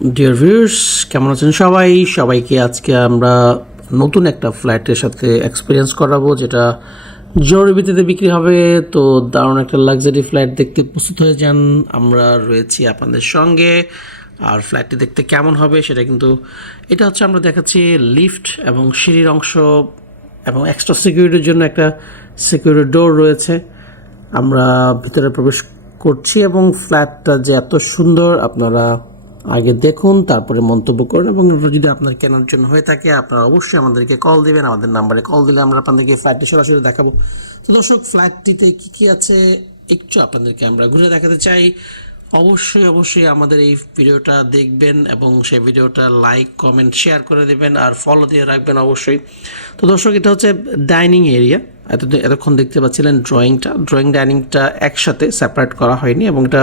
Dear viewers কেমন আছেন সবাই? সবাইকে আজকে আমরা নতুন একটা ফ্ল্যাটের সাথে এক্সপিরিয়েন্স করাবো, যেটা জরুরি ভিত্তিতে বিক্রি হবে। তো দারুণ একটা লাক্সারি ফ্ল্যাট দেখতে প্রস্তুত হয়ে যান। আমরা রয়েছি আপনাদের সঙ্গে। আর ফ্ল্যাটটি দেখতে কেমন হবে সেটা কিন্তু, এটা হচ্ছে আমরা দেখাচ্ছি লিফট এবং সিঁড়ির অংশ এবং এক্সট্রা সিকিউরিটির জন্য একটা সিকিউরিটি ডোর রয়েছে। আমরা ভিতরে প্রবেশ করছি এবং ফ্ল্যাটটা যে এত সুন্দর, আপনারা আগে দেখুন, তারপরে মন্তব্য করুন এবং যদি আপনার কেনার জন্য হয়ে থাকে, আপনারা অবশ্যই আমাদেরকে কল দিবেন, আমাদের নাম্বারে কল দিলে আমরা আপনাদেরকে ফ্ল্যাটটি সরাসরি দেখাবো। তো দর্শক ফ্ল্যাটটিতে কি কি আছে, একটু আপনাদেরকে আমরা ঘুরে দেখাতে চাই। অবশ্যই অবশ্যই আমাদের এই ভিডিওটা দেখবেন এবং সেই ভিডিওটা লাইক কমেন্ট শেয়ার করে দেবেন আর ফলো দিয়ে রাখবেন অবশ্যই। তো দর্শক, এটা হচ্ছে ডাইনিং এরিয়া এত এতক্ষণ দেখতে পাচ্ছিলেন ড্রয়িংটা ড্রয়িং ডাইনিংটা একসাথে সেপারেট করা হয়নি এবং এটা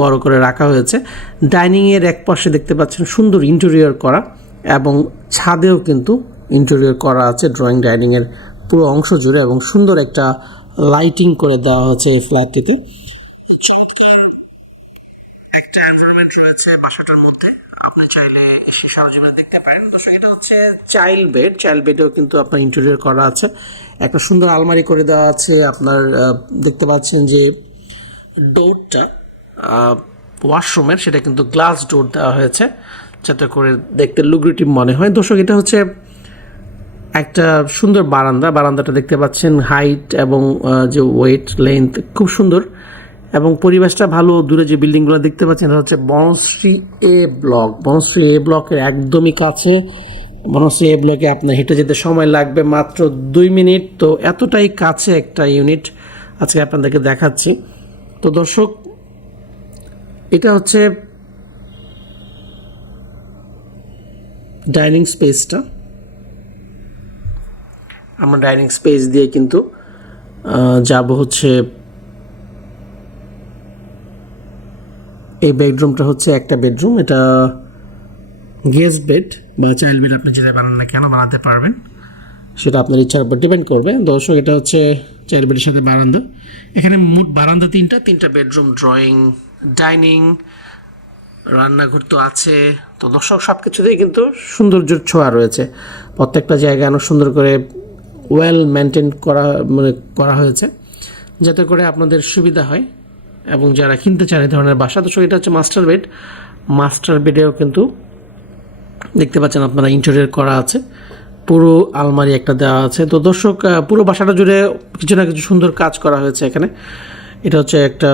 বড় করে রাখা হয়েছে। ডাইনিংয়ের এক পাশে দেখতে পাচ্ছেন সুন্দর ইন্টেরিয়র করা এবং ছাদেও কিন্তু ইন্টেরিয়র করা আছে ড্রয়িং ডাইনিংয়ের পুরো অংশ জুড়ে এবং সুন্দর একটা লাইটিং করে দেওয়া হয়েছে এই ফ্ল্যাটটিতে চমৎকার একটা এনভায়রনমেন্ট রয়েছে বাসাটার মধ্যে। আপনি চাইলে এসে সরজীবনে দেখতে পারেন। তো এটা হচ্ছে চাইল্ড বেড চাইল্ড বেডেও কিন্তু আপনার ইন্টেরিয়র করা আছে। একটা সুন্দর আলমারি করে দেওয়া আছে। আপনার দেখতে পাচ্ছেন যে ডোরটা ওয়াশরুমের সেটা কিন্তু গ্লাস ডোর দেওয়া হয়েছে। যাতে করে দেখতে লুগ্রেটিভ মনে হয়। দর্শক, এটা হচ্ছে একটা সুন্দর বারান্দা। বারান্দাটা দেখতে পাচ্ছেন হাইট এবং যে ওয়েট লেন্থ খুব সুন্দর। এবং পরিবেশটা ভালো দূরে যে বিল্ডিংগুলো দেখতে পাচ্ছেন, এটা হচ্ছে Banasree A block. Banasree A ব্লকের একদমই কাছে। বনশ্রী এ ব্লকে আপনার হেঁটে যেতে সময় লাগবে মাত্র দুই মিনিট। তো এতটাই কাছে একটা ইউনিট আজকে আপনাদেরকে দেখাচ্ছি। তো দর্শক, এটা হচ্ছে ডাইনিং স্পেসটা। আমরা ডাইনিং স্পেস দিয়ে কিন্তু যাব হচ্ছে এই বেডরুমটা হচ্ছে একটা বেডরুম এটা গেস্ট বেড বা চাইল্ড বেড আপনি যেটা বানান না কেন বানাতে পারবেন, সেটা আপনার ইচ্ছার উপর ডিপেন্ড করবে। দর্শক, এটা হচ্ছে চাইল্ড বেডের সাথে বারান্দা। এখানে মোট বারান্দা তিনটা তিনটা বেডরুম ড্রয়িং ডাইনিং রান্নাঘর তো আছে। তো দর্শক সব কিছুতেই কিন্তু সৌন্দর্যের ছোঁয়া রয়েছে। প্রত্যেকটা জায়গা অনেক সুন্দর করে ওয়েল মেনটেন করা মানে করা হয়েছে, যাতে করে আপনাদের সুবিধা হয়। এবং যারা কিনতে চান এই ধরনের বাসা দর্শক এটা হচ্ছে মাস্টার বেড মাস্টার বেডেও কিন্তু দেখতে পাচ্ছেন আপনারা ইন্টেরিয়র করা আছে। পুরো আলমারি একটা দেওয়া আছে। তো দর্শক পুরো বাসাটা জুড়ে কিছু না কিছু সুন্দর কাজ করা হয়েছে এখানে। এটা হচ্ছে একটা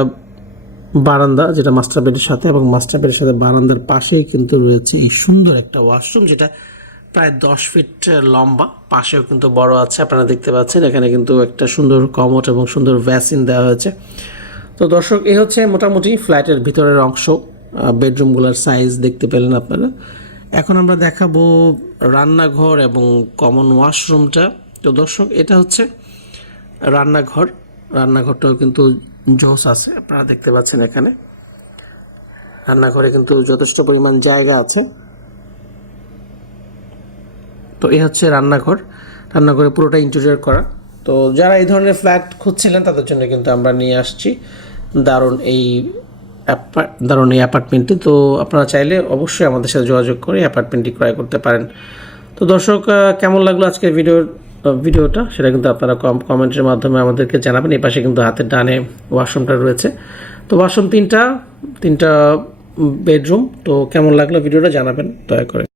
বারান্দা যেটা মাস্টার বেডের সাথে এবং মাস্টার বেডের সাথে বারান্দার পাশেই কিন্তু রয়েছে এই সুন্দর একটা ওয়াশরুম যেটা প্রায় দশ ফিট লম্বা। পাশেও কিন্তু বড় আছে। আপনারা দেখতে পাচ্ছেন এখানে কিন্তু একটা সুন্দর কমোট এবং সুন্দর ভ্যাসিন দেওয়া হয়েছে। তো দর্শক, এ হচ্ছে মোটামুটি ফ্ল্যাটের ভিতরের অংশ। বেডরুমগুলোর সাইজ দেখতে পেলেন আপনারা। এখন আমরা দেখাবো রান্নাঘর এবং কমন ওয়াশরুমটা। তো দর্শক, এটা হচ্ছে রান্নাঘর। রান্নাঘরটাও কিন্তু জোস আছে, আপনারা দেখতে পাচ্ছেন এখানে। রান্নাঘরে কিন্তু যথেষ্ট পরিমাণ জায়গা আছে। তো এ হচ্ছে রান্নাঘর। রান্নাঘরে পুরোটা ইন্টেরিয়র করা। তো যারা এই ধরনের ফ্ল্যাট খুঁজছিলেন, তাদের জন্য কিন্তু আমরা নিয়ে আসছি দারুণ এই দারুণ এই অ্যাপার্টমেন্টটি তো আপনারা চাইলে অবশ্যই আমাদের সাথে যোগাযোগ করে অ্যাপার্টমেন্টটি ক্রয় করতে পারেন। তো দর্শক কেমন লাগল আজকের ভিডিওর ভিডিওটা সেটা কিন্তু আপনারা কম কমেন্টের মাধ্যমে আমাদেরকে জানাবেন। এই পাশে কিন্তু হাতের ডানে ওয়াশরুমটা রয়েছে। তো ওয়াশরুম তিনটা তিনটা বেডরুম তো কেমন লাগল ভিডিওটা জানাবেন, দয়া করে।